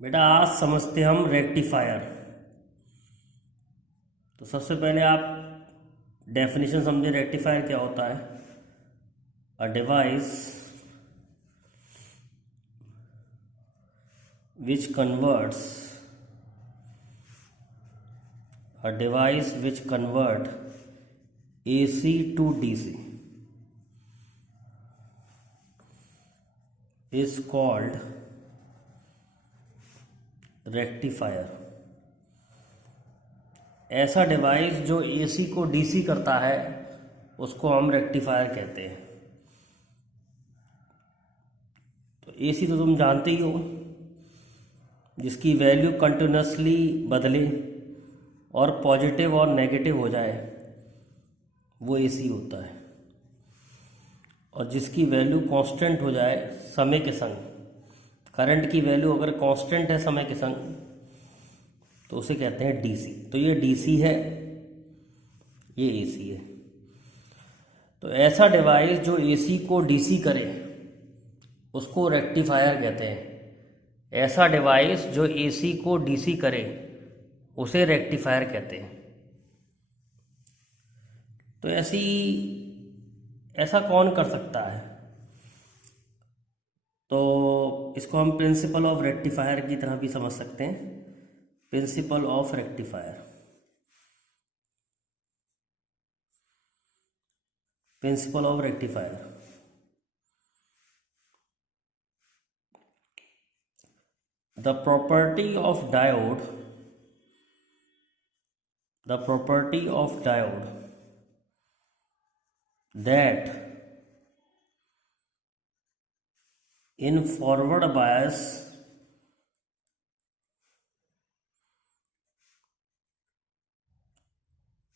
बेटा आज समझते हम रेक्टिफायर। तो सबसे पहले आप डेफिनेशन समझे रेक्टिफायर क्या होता है। A device which converts a device which convert AC to DC is called rectifier. ऐसा डिवाइस जो AC को DC करता है उसको हम रेक्टिफायर कहते हैं। तो AC तो तुम जानते ही हो, जिसकी वैल्यू कंटिन्यूसली बदले और पॉजिटिव और नेगेटिव हो जाए वो AC होता है, और जिसकी वैल्यू कांस्टेंट हो जाए समय के संग। करंट की वैल्यू अगर कांस्टेंट है समय के संग तो उसे कहते हैं DC। तो ये DC है, ये AC है। तो ऐसा डिवाइस जो AC को DC करे उसको रेक्टिफायर कहते हैं। ऐसा डिवाइस जो AC को DC करे उसे रेक्टिफायर कहते हैं। तो ऐसा कौन कर सकता है? तो इसको हम प्रिंसिपल ऑफ रेक्टिफायर की तरह भी समझ सकते हैं। Principle of rectifier, principle of rectifier. The property of diode, the property of diode that in forward bias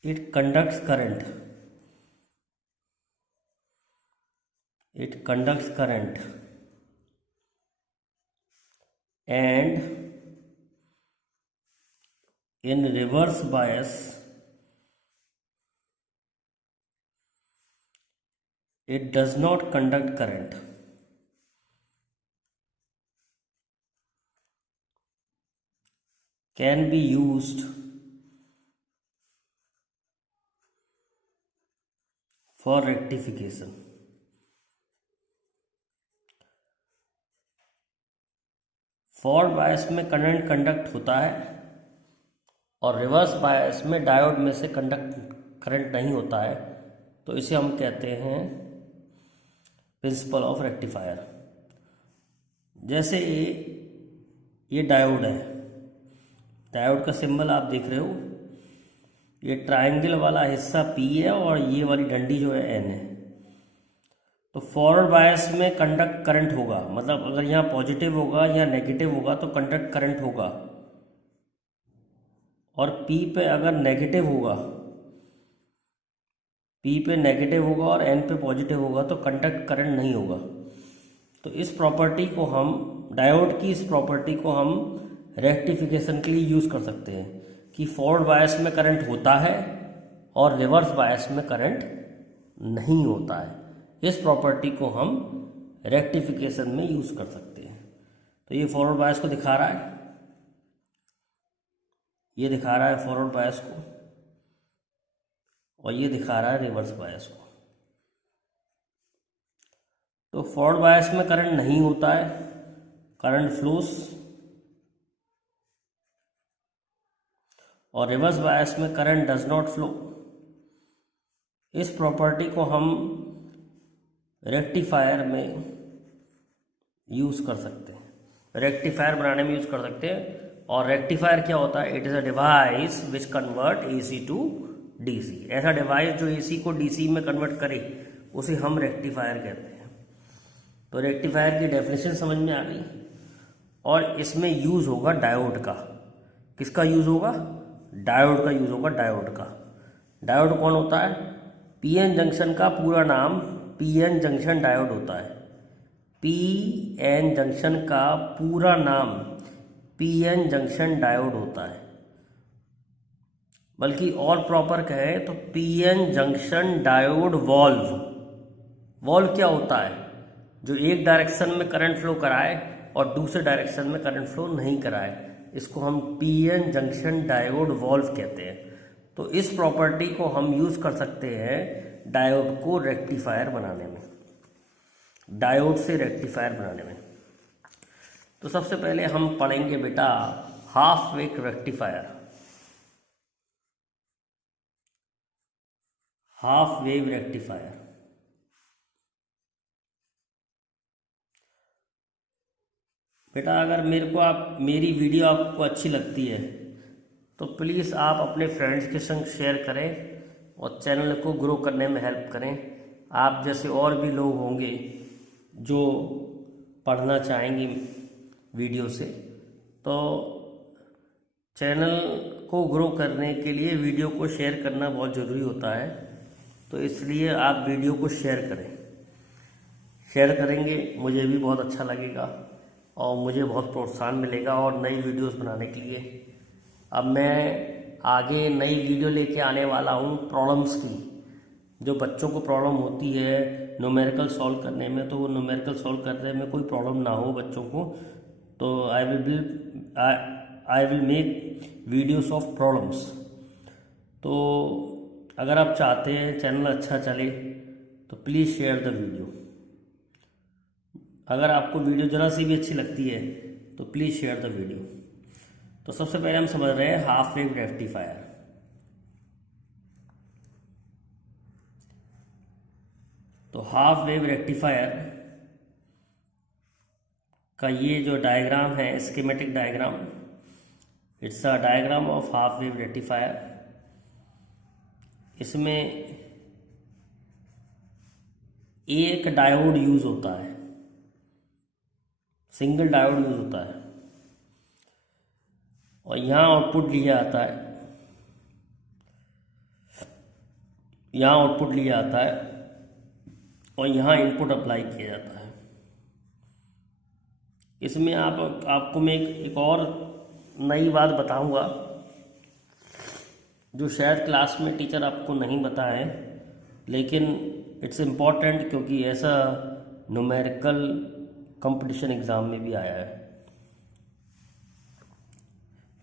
it conducts current, and in reverse bias it does not conduct current, can be used for rectification। Forward bias में current conduct होता है और reverse bias में diode में से current नहीं होता है, तो इसे हम कहते हैं प्रिंसिपल ऑफ रेक्टिफायर। जैसे ये डायोड है, डायोड का सिंबल आप देख रहे हो, ये ट्रायंगल वाला हिस्सा P है और ये वाली डंडी जो है N है। तो फॉरवर्ड बायस में कंडक्ट करंट होगा, मतलब अगर यहाँ पॉजिटिव होगा या नेगेटिव होगा तो कंडक्ट करंट होगा, और P पे अगर नेगेटिव होगा, P पे नेगेटिव होगा और N पे पॉजिटिव होगा तो कंडक्ट करंट नहीं होगा। तो इस प्रॉपर्टी को हम, डायोड की इस प्रॉपर्टी को हम रेक्टिफिकेशन के लिए यूज़ कर सकते हैं कि फॉरवर्ड बायस में करंट होता है और रिवर्स बायस में करंट नहीं होता है। इस प्रॉपर्टी को हम रेक्टिफिकेशन में यूज़ कर सकते हैं। तो ये फॉरवर्ड बायस को दिखा रहा है, ये दिखा रहा है फॉरवर्ड बायस को, और ये दिखा रहा है रिवर्स बायस को। तो फॉरवर्ड बायस में करंट नहीं होता है, करंट फ्लोस, और रिवर्स बायस में करंट डज नॉट फ्लो। इस प्रॉपर्टी को हम रेक्टिफायर में यूज़ कर सकते हैं, रेक्टिफायर बनाने में यूज़ कर सकते हैं। और रेक्टिफायर क्या होता है? It is a device which convert AC to DC। ऐसा डिवाइस जो AC को DC में कन्वर्ट करे उसे हम रेक्टिफायर कहते हैं। तो रेक्टिफायर की डेफिनेशन समझ में आ गई, और इसमें यूज़ होगा डायोड का। किसका यूज़ होगा? डायोड का यूज़ होगा, डायोड का। डायोड कौन होता है? PN जंक्शन का पूरा नाम PN जंक्शन डायोड होता है। PN जंक्शन का पूरा नाम PN जंक्शन डायोड होता है, बल्कि और प्रॉपर कहें तो PN junction diode valve. Valve क्या होता है? जो एक डायरेक्शन में करंट फ्लो कराए और दूसरे डायरेक्शन में करंट फ्लो नहीं कराए। इसको हम पीएन जंक्शन डायोड वॉल्व कहते हैं। तो इस प्रॉपर्टी को हम यूज़ कर सकते हैं डायोड को रेक्टिफायर बनाने में, डायोड से रेक्टिफायर बनाने में। तो सबसे पहले हम पढ़ेंगे बेटा half wave rectifier. Half wave rectifier बेटा, अगर मेरी वीडियो आपको अच्छी लगती है तो प्लीज़ आप अपने फ्रेंड्स के संग शेयर करें और चैनल को ग्रो करने में हेल्प करें। आप जैसे और भी लोग होंगे जो पढ़ना चाहेंगे वीडियो से, तो चैनल को ग्रो करने के लिए वीडियो को शेयर करना बहुत ज़रूरी होता है। तो इसलिए आप वीडियो को शेयर करें। शेयर करेंगे मुझे भी बहुत अच्छा लगेगा और मुझे बहुत प्रोत्साहन मिलेगा और नई वीडियोस बनाने के लिए। अब मैं आगे नई वीडियो लेके आने वाला हूँ प्रॉब्लम्स की। जो बच्चों को प्रॉब्लम होती है न्यूमेरिकल सॉल्व करने में, तो वो न्यूमेरिकल सॉल्व करने में कोई प्रॉब्लम ना हो बच्चों को, तो I will make videos of problems. तो अगर आप चाहते हैं चैनल अच्छा चले तो प्लीज़ शेयर द वीडियो। अगर आपको वीडियो ज़रा सी भी अच्छी लगती है तो प्लीज़ शेयर द वीडियो। तो सबसे पहले हम समझ रहे हैं हाफ वेव रेक्टिफायर। तो हाफ वेव रेक्टिफायर का ये जो डायग्राम है, schematic diagram, it's a diagram of half wave rectifier. इसमें एक डायोड यूज होता है, सिंगल डायोड यूज होता है, और यहाँ आउटपुट लिया आता है, यहाँ आउटपुट लिया आता है और यहाँ इनपुट अप्लाई किया जाता है। इसमें आपको मैं एक और नई बात बताऊंगा जो शायद क्लास में टीचर आपको नहीं बताए, लेकिन इट्स इम्पॉर्टेंट क्योंकि ऐसा न्यूमेरिकल कंपटीशन एग्ज़ाम में भी आया है।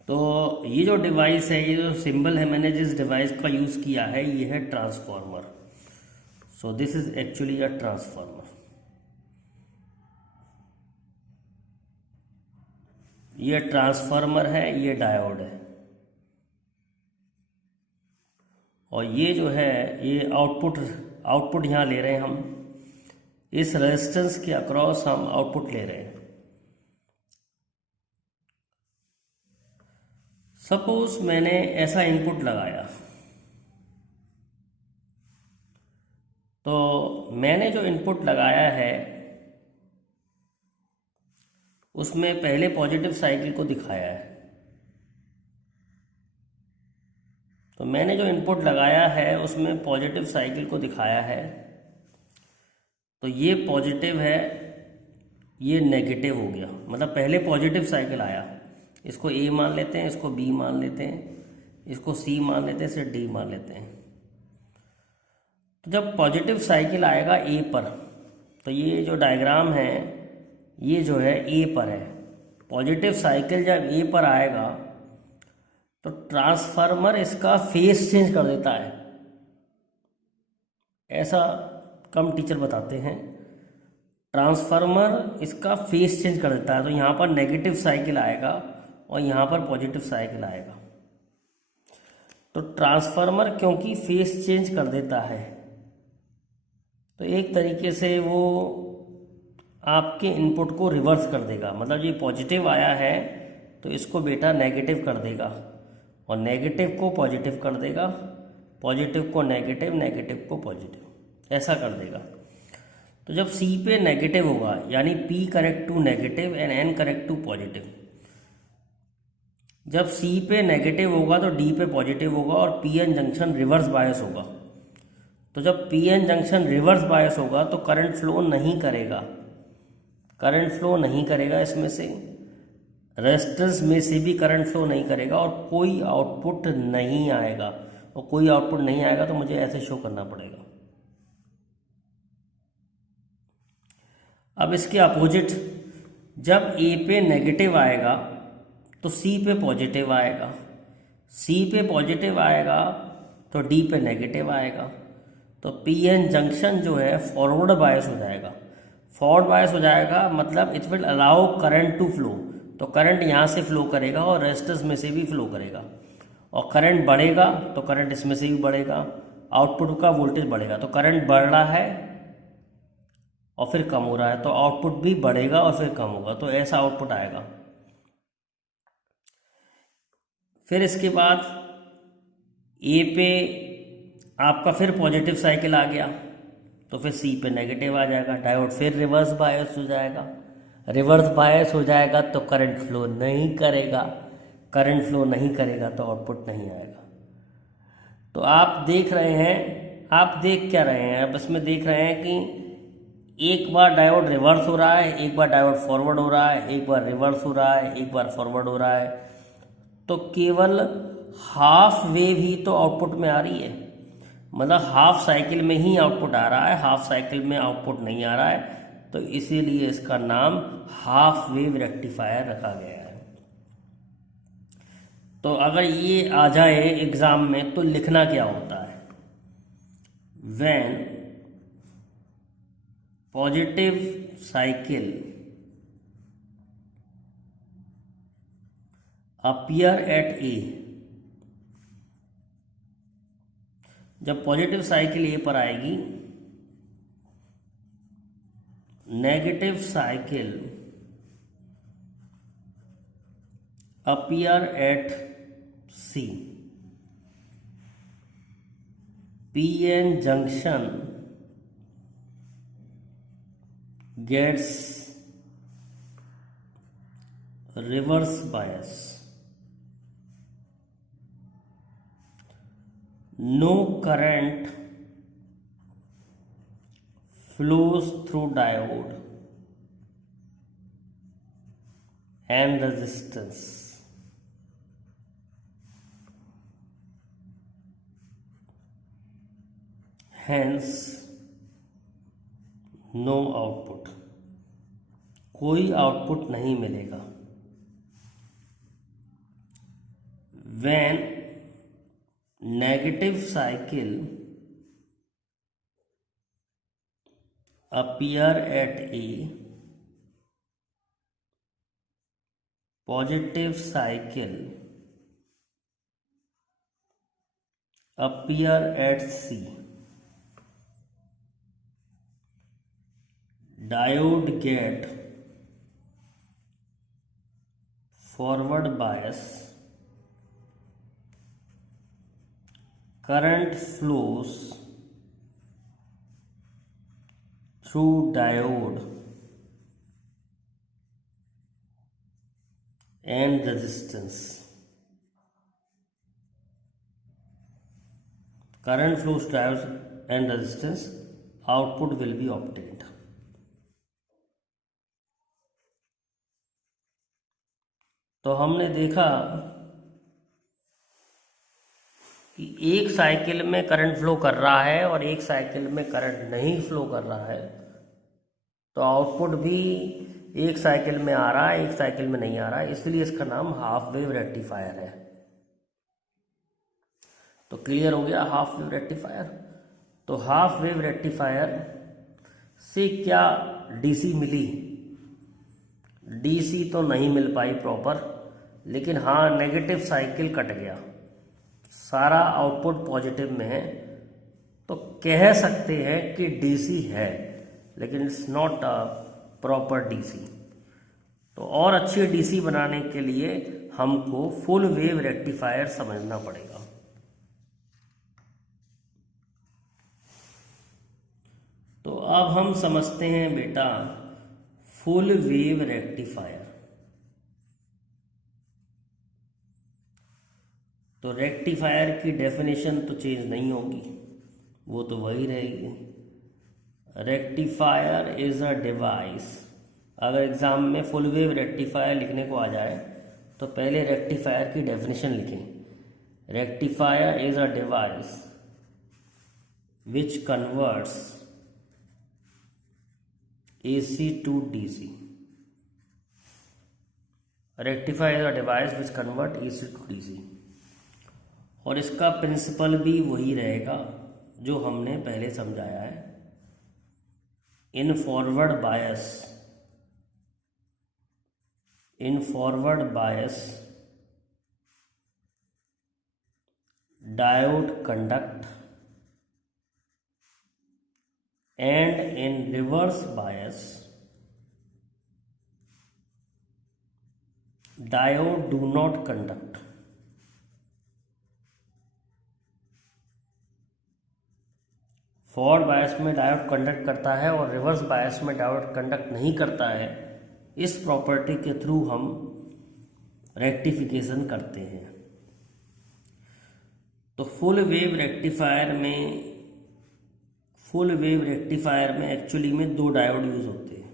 तो ये जो डिवाइस है, ये जो सिंबल है मैंने जिस डिवाइस का यूज़ किया है, ये है transformer. So this is actually a transformer. ये ट्रांसफार्मर है, ये डायोड है, और ये जो है ये आउटपुट यहाँ ले रहे हैं हम। इस रेजिस्टेंस के अक्रॉस हम आउटपुट ले रहे हैं। सपोज मैंने ऐसा इनपुट लगाया, तो मैंने जो इनपुट लगाया है उसमें पहले पॉजिटिव साइकिल को दिखाया है। तो मैंने जो इनपुट लगाया है उसमें पॉजिटिव साइकिल को दिखाया है। तो ये पॉजिटिव है, ये नेगेटिव हो गया, मतलब पहले पॉजिटिव साइकिल आया। इसको ए मान लेते हैं, इसको बी मान लेते हैं, इसको सी मान लेते हैं, इसे डी मान लेते हैं। तो जब पॉजिटिव साइकिल आएगा ए पर, तो ये जो डायग्राम है ये जो है ए पर है। पॉजिटिव साइकिल जब ए पर आएगा तो ट्रांसफार्मर इसका फेस चेंज कर देता है। ऐसा कम टीचर बताते हैं, ट्रांसफार्मर इसका फेस चेंज कर देता है। तो यहाँ पर नेगेटिव साइकिल आएगा और यहाँ पर पॉजिटिव साइकिल आएगा। तो ट्रांसफार्मर क्योंकि फेस चेंज कर देता है, तो एक तरीके से वो आपके इनपुट को रिवर्स कर देगा। मतलब ये पॉजिटिव आया है तो इसको बेटा नेगेटिव कर देगा, और नेगेटिव को पॉजिटिव कर देगा, पॉजिटिव को नेगेटिव, नेगेटिव को पॉजिटिव, ऐसा कर देगा। तो जब C पे नेगेटिव होगा, यानी P connect to negative and N connect to positive, जब C पे नेगेटिव होगा तो D पे पॉजिटिव होगा और PN जंक्शन रिवर्स बायस होगा। तो जब PN जंक्शन रिवर्स बायस होगा तो करंट फ्लो नहीं करेगा, करंट फ्लो नहीं करेगा, इसमें से रेजिस्टेंस में से भी करंट फ्लो नहीं करेगा और कोई आउटपुट नहीं आएगा। और कोई आउटपुट नहीं आएगा तो मुझे ऐसे शो करना पड़ेगा। अब इसके अपोजिट जब ए पे नेगेटिव आएगा तो सी पे पॉजिटिव आएगा, सी पे पॉजिटिव आएगा तो डी पे नेगेटिव आएगा। तो पी एन जंक्शन जो है फॉरवर्ड बायस हो जाएगा। फॉरवर्ड बायस हो जाएगा मतलब it will allow current to flow. तो करंट यहाँ से फ्लो करेगा और रेजिस्टेंस में से भी फ्लो करेगा, और करंट बढ़ेगा तो करंट इसमें से भी बढ़ेगा, आउटपुट का वोल्टेज बढ़ेगा। तो करंट बढ़ रहा है और फिर कम हो रहा है तो आउटपुट भी बढ़ेगा और फिर कम होगा, तो ऐसा आउटपुट आएगा। फिर इसके बाद ए पे आपका फिर पॉजिटिव साइकिल आ गया तो फिर सी पे नेगेटिव आ जाएगा, डायोड फिर रिवर्स बायस हो जाएगा। रिवर्स बायस हो जाएगा तो करंट फ्लो नहीं करेगा, करंट फ्लो नहीं करेगा तो आउटपुट नहीं आएगा। तो आप देख रहे हैं, आप देख क्या रहे हैं, आप इसमें देख रहे हैं कि एक बार डायोड रिवर्स हो रहा है, एक बार डायोड फॉरवर्ड हो रहा है, एक बार रिवर्स हो रहा है, एक बार फॉरवर्ड हो रहा है। तो केवल हाफ वेव ही तो आउटपुट में आ रही है, मतलब हाफ साइकिल में ही आउटपुट आ रहा है, हाफ साइकिल में आउटपुट नहीं आ रहा है। तो इसीलिए इसका नाम हाफ वेव रेक्टिफायर रखा गया है। तो अगर ये आ जाए एग्जाम में तो लिखना क्या होता है, when positive cycle appear at A, जब पॉजिटिव साइकिल ए पर आएगी, negative cycle appear at C, P N junction gets reverse bias, no current flows through diode and resistance, hence no output, कोई आउटपुट नहीं मिलेगा। when negative cycle appear at A, positive cycle appear at C, diode get forward bias, current flows through diode and resistance, current flows through diode and resistance, output will be obtained। तो हमने देखा कि एक cycle में current flow कर रहा है और एक साइकिल में करंट नहीं फ्लो कर रहा है, तो आउटपुट भी एक साइकिल में आ रहा है, एक साइकिल में नहीं आ रहा है, इसलिए इसका नाम हाफ वेव रेक्टिफायर है। तो क्लियर हो गया हाफ वेव रेक्टिफायर। तो हाफ वेव रेक्टिफायर से क्या डीसी मिली, डीसी तो नहीं मिल पाई प्रॉपर, लेकिन हाँ नेगेटिव साइकिल कट गया, सारा आउटपुट पॉजिटिव में है। तो कह सकते हैं कि डीसी है, लेकिन it's not a proper DC. तो और अच्छी डीसी बनाने के लिए हमको फुल वेव रेक्टिफायर समझना पड़ेगा। तो अब हम समझते हैं बेटा फुल वेव रेक्टिफायर। तो रेक्टिफायर की डेफिनेशन तो चेंज नहीं होगी, वो तो वही रहेगी। रेक्टिफायर इज अ डिवाइस, अगर एग्जाम में फुल वेव रेक्टिफायर लिखने को आ जाए तो पहले रेक्टिफायर की डेफिनेशन लिखें। Rectifier is a device which converts AC to DC rectifier is a device which convert AC to DC. और इसका प्रिंसिपल भी वही रहेगा जो हमने पहले समझाया है। In forward bias diode conduct and in reverse bias diode do not conduct। Forward bias में डायोड कंडक्ट करता है और रिवर्स बायस में डायोड कंडक्ट नहीं करता है। इस प्रॉपर्टी के थ्रू हम रेक्टिफिकेशन करते हैं। तो फुल वेव रेक्टिफायर में एक्चुअली में 2 डायोड यूज होते हैं।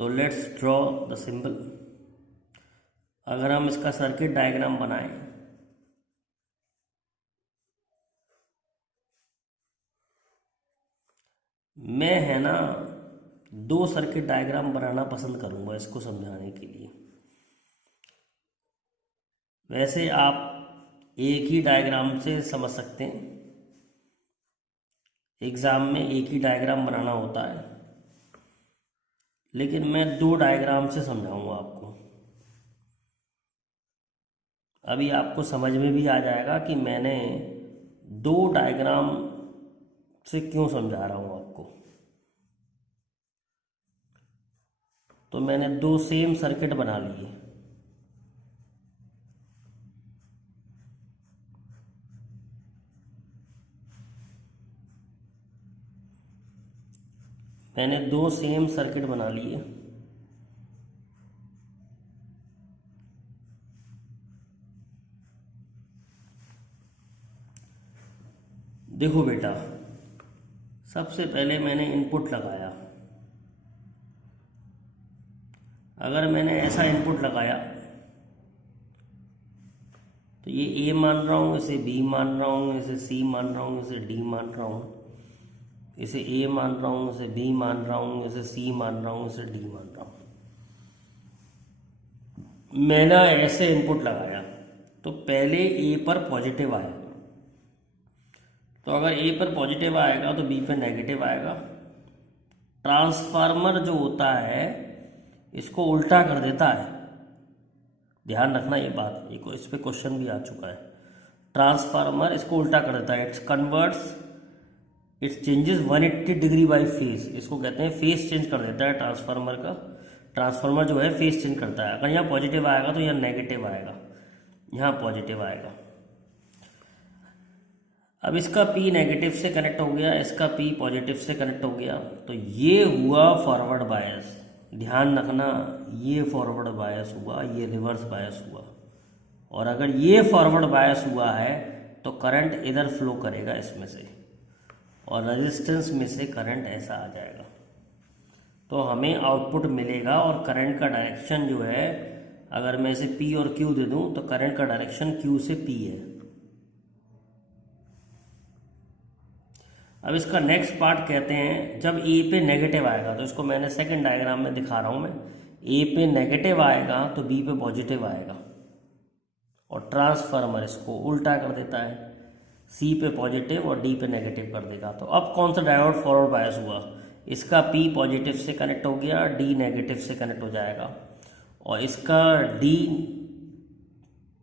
तो लेट्स ड्रॉ द सिंबल। अगर हम इसका सर्किट डायग्राम बनाएं, मैं है ना 2 सर्किट डायग्राम बनाना पसंद करूंगा इसको समझाने के लिए। वैसे आप एक ही डायग्राम से समझ सकते हैं, एग्ज़ाम में एक ही डायग्राम बनाना होता है, लेकिन मैं 2 डायग्राम से समझाऊंगा आपको। अभी आपको समझ में भी आ जाएगा कि मैंने 2 डायग्राम से क्यों समझा रहा हूँ आपको। तो मैंने 2 सेम सर्किट बना लिए। मैंने 2 सेम सर्किट बना लिए। देखो बेटा, सबसे पहले मैंने इनपुट लगाया। अगर मैंने ऐसा इनपुट लगाया तो ये ए मान रहा हूँ, इसे बी मान रहा हूँ, इसे सी मान रहा हूँ, इसे डी मान रहा हूँ, इसे ए मान रहा हूँ, इसे बी मान रहा हूँ, इसे सी मान रहा हूँ, इसे डी मान रहा हूँ। मैंने ऐसे इनपुट लगाया तो पहले ए पर पॉजिटिव आया। तो अगर ए पर पॉजिटिव आएगा तो बी पर नेगेटिव आएगा। ट्रांसफार्मर जो होता है इसको उल्टा कर देता है। ध्यान रखना ये बात, इस पे क्वेश्चन भी आ चुका है। ट्रांसफार्मर इसको उल्टा कर देता है। It's changes 180 degree by face. इसको कहते हैं फेस चेंज कर देता है ट्रांसफार्मर का। ट्रांसफार्मर जो है फेस चेंज करता है। अगर यहाँ पॉजिटिव आएगा तो यहाँ नेगेटिव आएगा, यहाँ पॉजिटिव आएगा। अब इसका P नेगेटिव से कनेक्ट हो गया, इसका P पॉजिटिव से कनेक्ट हो गया, तो ये हुआ फॉरवर्ड बायस। ध्यान रखना, ये फॉरवर्ड बायस हुआ, ये रिवर्स बायस हुआ। और अगर ये फॉरवर्ड बायस हुआ है तो करंट इधर फ्लो करेगा इसमें से, और रेजिस्टेंस में से करंट ऐसा आ जाएगा। तो हमें आउटपुट मिलेगा। और करंट का डायरेक्शन जो है, अगर मैं इसे P और Q दे दूं तो करंट का डायरेक्शन Q से P है। अब इसका नेक्स्ट पार्ट कहते हैं जब ए पे नेगेटिव आएगा, तो इसको मैंने सेकंड डायग्राम में दिखा रहा हूँ मैं। ए पे नेगेटिव आएगा तो बी पे पॉजिटिव आएगा, और ट्रांसफार्मर इसको उल्टा कर देता है, सी पे पॉजिटिव और डी पे नेगेटिव कर देगा। तो अब कौन सा डायोड फॉरवर्ड बायस हुआ? इसका पी पॉजिटिव से कनेक्ट हो गया, डी नेगेटिव से कनेक्ट हो जाएगा, और इसका डी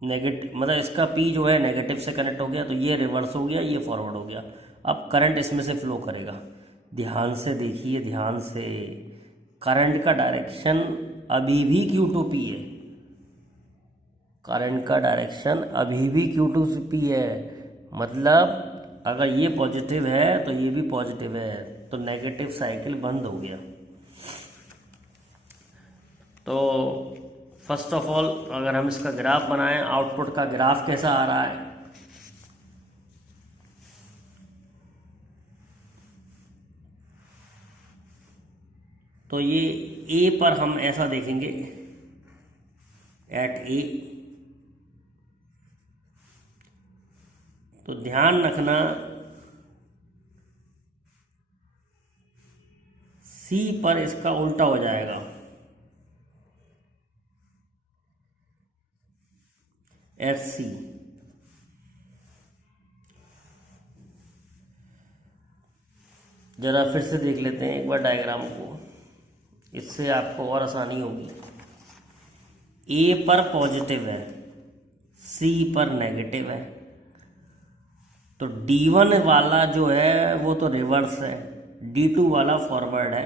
नेगेटिव, मतलब इसका पी जो है नेगेटिव से कनेक्ट हो गया, तो ये रिवर्स हो गया, ये फॉरवर्ड हो गया। अब करंट इसमें से फ्लो करेगा। ध्यान से देखिए, ध्यान से। करंट का डायरेक्शन अभी भी Q2P है। करंट का डायरेक्शन अभी भी Q2P है। मतलब अगर ये पॉजिटिव है तो ये भी पॉजिटिव है, तो नेगेटिव साइकिल बंद हो गया। तो फर्स्ट ऑफ ऑल अगर हम इसका ग्राफ बनाएं, आउटपुट का ग्राफ कैसा आ रहा है, तो ये ए पर हम ऐसा देखेंगे, एट ए। तो ध्यान रखना, सी पर इसका उल्टा हो जाएगा। एट सी। जरा फिर से देख लेते हैं एक बार डायग्राम को, इससे आपको और आसानी होगी। ए पर पॉजिटिव है, सी पर नेगेटिव है, तो D1 वाला जो है वो तो रिवर्स है, D2 वाला फॉरवर्ड है,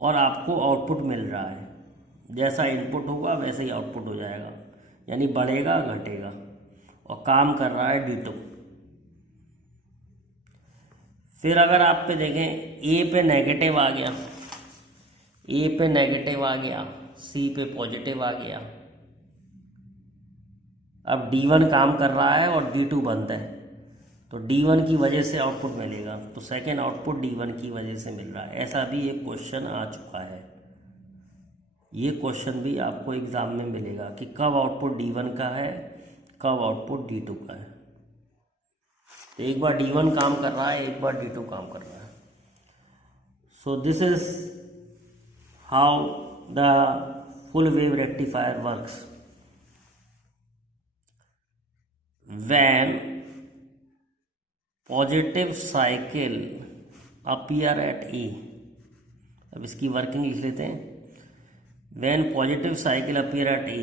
और आपको आउटपुट मिल रहा है। जैसा इनपुट होगा वैसे ही आउटपुट हो जाएगा, यानी बढ़ेगा घटेगा, और काम कर रहा है D2। फिर अगर आप पे देखें, ए पे नेगेटिव आ गया, ए पे नेगेटिव आ गया, सी पे पॉजिटिव आ गया। अब D1 काम कर रहा है और D2 बंद है, तो D1 की वजह से आउटपुट मिलेगा, तो सेकेंड आउटपुट D1 की वजह से मिल रहा है। ऐसा भी एक क्वेश्चन आ चुका है, ये क्वेश्चन भी आपको एग्ज़ाम में मिलेगा कि कब आउटपुट D1 का है, कब आउटपुट D2 का है। तो एक बार D1 काम कर रहा है, एक बार D2 काम कर रहा है। So this is how the full wave rectifier works. When positive cycle appear at A, अब इसकी वर्किंग लिख लेते हैं। When positive cycle appear at A,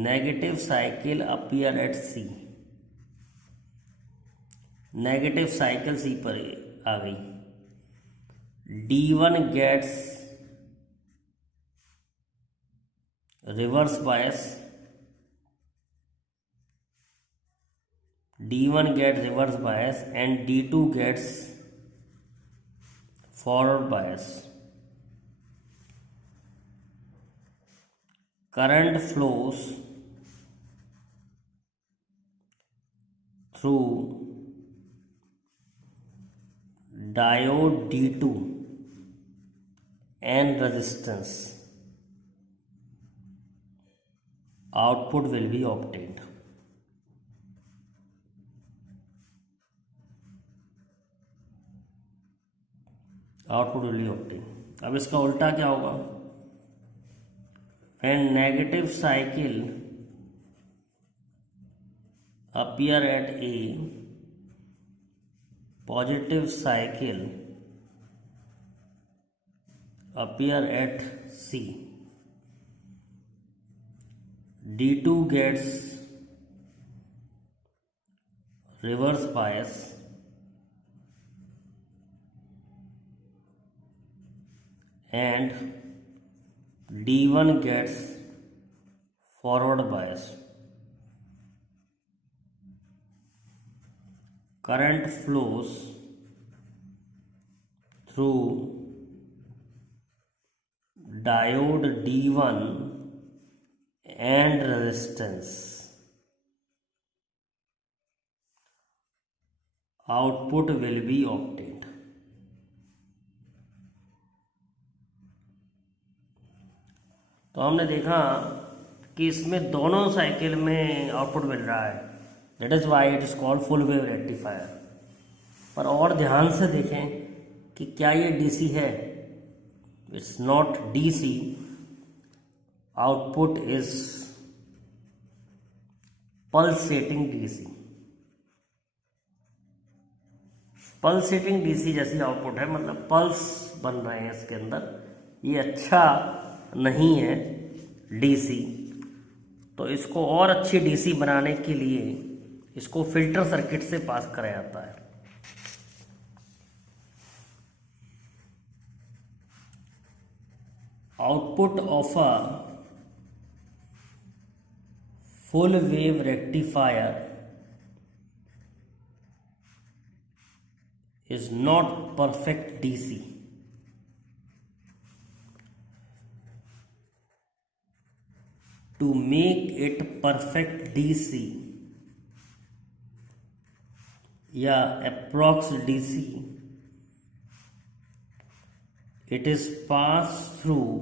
negative cycle appear at C. Negative cycle C पर आ गई, D1 gets reverse bias, D1 gets reverse bias and D2 gets forward bias. Current flows through diode D2 and resistance. Output will be obtained. Output will be obtain. अब इसका उल्टा क्या होगा? When negative cycle appear at A, positive cycle appear at C, D2 gets reverse bias and D1 gets forward bias. Current flows through diode D1 and resistance. Output will be obtained. तो हमने देखा कि इसमें दोनों cycle में output मिल रहा है, that is why it is called full wave rectifier. पर और ध्यान से देखें कि क्या ये डीसी है? It's not DC, output is pulsating DC. Pulsating DC जैसी आउटपुट है, मतलब पल्स बन रहे हैं इसके अंदर। ये अच्छा नहीं है डीसी, तो इसको और अच्छी डीसी बनाने के लिए इसको फिल्टर सर्किट से पास कराया जाता है। Output of a full wave rectifier is not perfect DC. To make it perfect DC या approx DC, it is passed through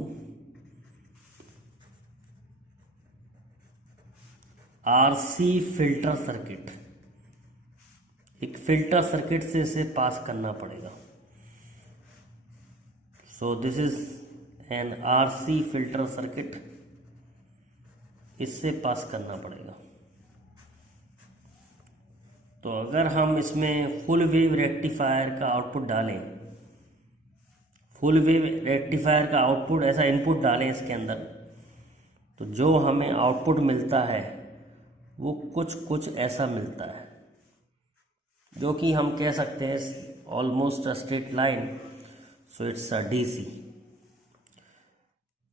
RC filter circuit। एक फिल्टर सर्किट से इसे पास करना पड़ेगा। सो this is an RC filter circuit. इससे पास करना पड़ेगा। तो अगर हम इसमें फुल वेव रेक्टिफायर का आउटपुट डालें, फुल वेव रेक्टिफायर का आउटपुट ऐसा इनपुट डालें इसके अंदर, तो जो हमें आउटपुट मिलता है वो कुछ कुछ ऐसा मिलता है, जो कि हम कह सकते हैं almost a straight line. So it's a DC.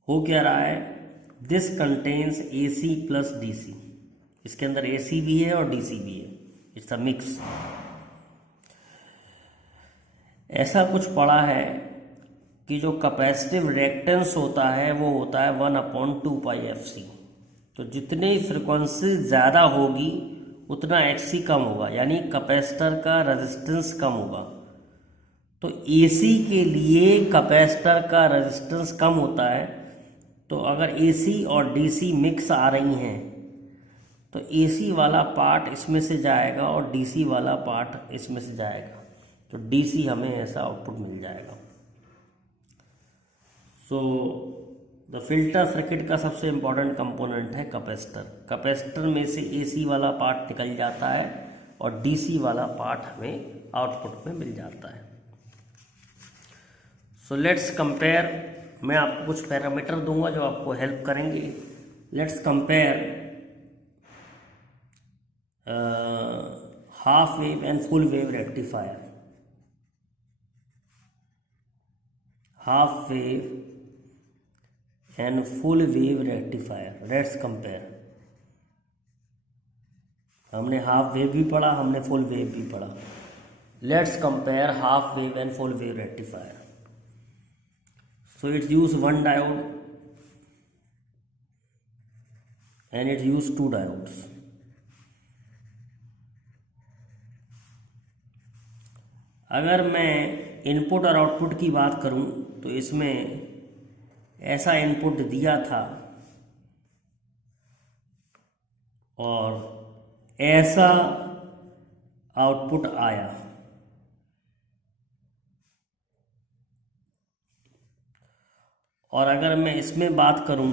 हो क्या रहा है, this contains AC plus DC. इसके अंदर एसी भी है और डीसी भी है, इट्स अ मिक्स। ऐसा कुछ पड़ा है कि जो कैपेसिटिव रिएक्टेंस होता है वो होता है 1/2πfc। तो जितनी फ्रिक्वेंसी ज़्यादा होगी उतना XC कम होगा, यानी कैपेसिटर का रेजिस्टेंस कम होगा। तो AC के लिए कैपेसिटर का रेजिस्टेंस कम होता है। तो अगर AC और DC मिक्स आ रही हैं तो AC वाला पार्ट इसमें से जाएगा और DC वाला पार्ट इसमें से जाएगा, तो DC हमें ऐसा आउटपुट मिल जाएगा। सो द फिल्टर सर्किट का सबसे इम्पोर्टेंट कंपोनेंट है कैपेसिटर। कैपेसिटर में से AC वाला पार्ट निकल जाता है और DC वाला पार्ट हमें आउटपुट में मिल जाता है। So let's compare. मैं आपको कुछ पैरामीटर दूंगा जो आपको हेल्प करेंगे। Let's compare half wave and full wave rectifier. Half wave and full wave rectifier, let's compare. हमने हाफ वेव भी पढ़ा, हमने फुल वेव भी पढ़ा। Let's compare half wave and full wave rectifier. So it use one diode and it use two diodes. अगर मैं input और output की बात करूं तो इसमें ऐसा इनपुट दिया था और ऐसा आउटपुट आया। और अगर मैं इसमें बात करूं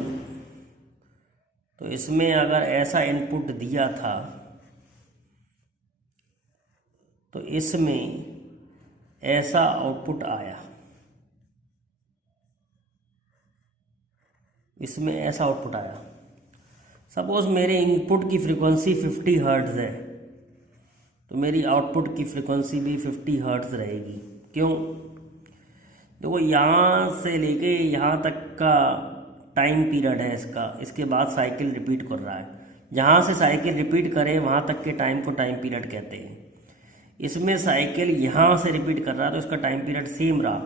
तो इसमें अगर ऐसा इनपुट दिया था तो इसमें ऐसा आउटपुट आया, इसमें ऐसा आउटपुट आया। सपोज मेरे इनपुट की फ्रीक्वेंसी 50 हर्ट्ज है तो मेरी आउटपुट की फ्रीक्वेंसी भी 50 हर्ट्ज रहेगी। क्यों? देखो, यहाँ से लेके यहाँ तक का टाइम पीरियड है इसका, इसके बाद साइकिल रिपीट कर रहा है। जहाँ से साइकिल रिपीट करे वहाँ तक के टाइम को टाइम पीरियड कहते हैं। इसमें साइकिल यहाँ से रिपीट कर रहा है तो इसका टाइम पीरियड सेम रहा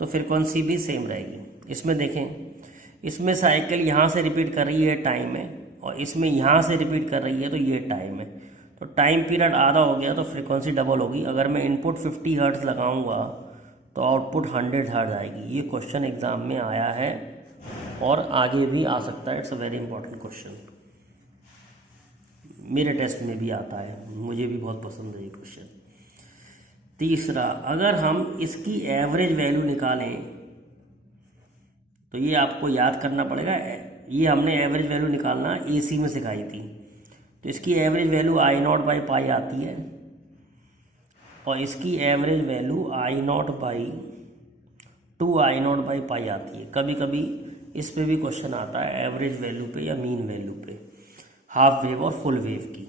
तो फ्रिक्वेंसी भी सेम रहेगी। इसमें देखें, इसमें साइकिल यहाँ से रिपीट कर रही है टाइम है और इसमें यहाँ से रिपीट कर रही है तो ये टाइम है, तो टाइम पीरियड आधा हो गया तो फ्रिक्वेंसी डबल होगी। अगर मैं इनपुट 50 हर्ट्ज लगाऊंगा तो आउटपुट 100 हर्ट्ज आएगी। ये क्वेश्चन एग्जाम में आया है और आगे भी आ सकता है। It's a very important question, मेरे टेस्ट में भी आता है, मुझे भी बहुत पसंद है ये क्वेश्चन। तीसरा, अगर हम इसकी एवरेज वैल्यू निकालें तो ये आपको याद करना पड़ेगा। ये हमने एवरेज वैल्यू निकालना AC में सिखाई थी। तो इसकी एवरेज वैल्यू I0/π आती है और इसकी एवरेज वैल्यू I0/2I0/π आती है। कभी कभी इस पे भी क्वेश्चन आता है एवरेज वैल्यू पे या मीन वैल्यू पे, हाफ वेव और फुल वेव की।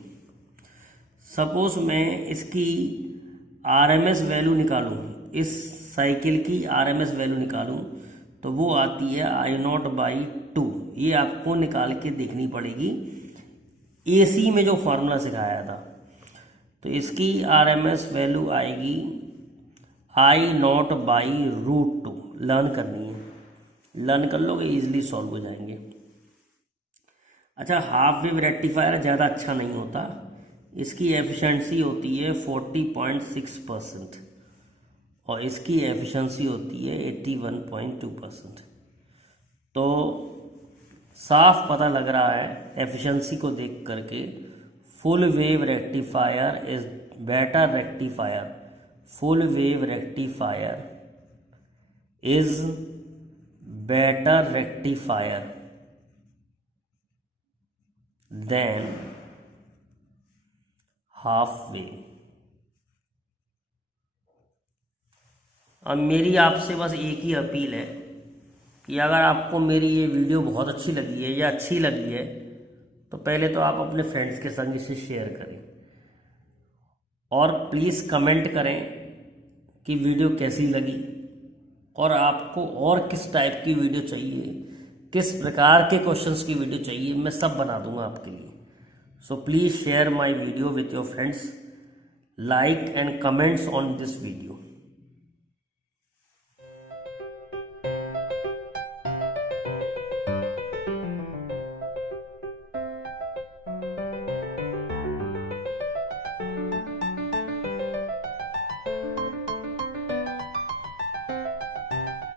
सपोज मैं इसकी RMS वैल्यू निकालूं, इस साइकिल की RMS वैल्यू निकालूं तो वो आती है I0/2। ये आपको निकाल के देखनी पड़ेगी AC में जो फॉर्मूला सिखाया था। तो इसकी RMS वैल्यू आएगी I0/√2। लर्न करनी है, लर्न कर लोगे इजीली सॉल्व हो जाएंगे। अच्छा, हाफ वेव रेक्टिफायर ज़्यादा अच्छा नहीं होता, इसकी एफिशिएंसी होती है 40.6% और इसकी एफिशिएंसी होती है 81.2%। तो साफ पता लग रहा है एफिशिएंसी को देख करके full wave rectifier is better rectifier. Full wave rectifier is better rectifier than half way. अब मेरी आपसे बस एक ही अपील है कि अगर आपको मेरी ये वीडियो बहुत अच्छी लगी है या अच्छी लगी है तो पहले तो आप अपने फ्रेंड्स के संग इसे शेयर करें और प्लीज़ कमेंट करें कि वीडियो कैसी लगी और आपको और किस टाइप की वीडियो चाहिए, किस प्रकार के क्वेश्चंस की वीडियो चाहिए, मैं सब बना दूंगा आपके लिए। So please share my video with your friends, like and comments on this video.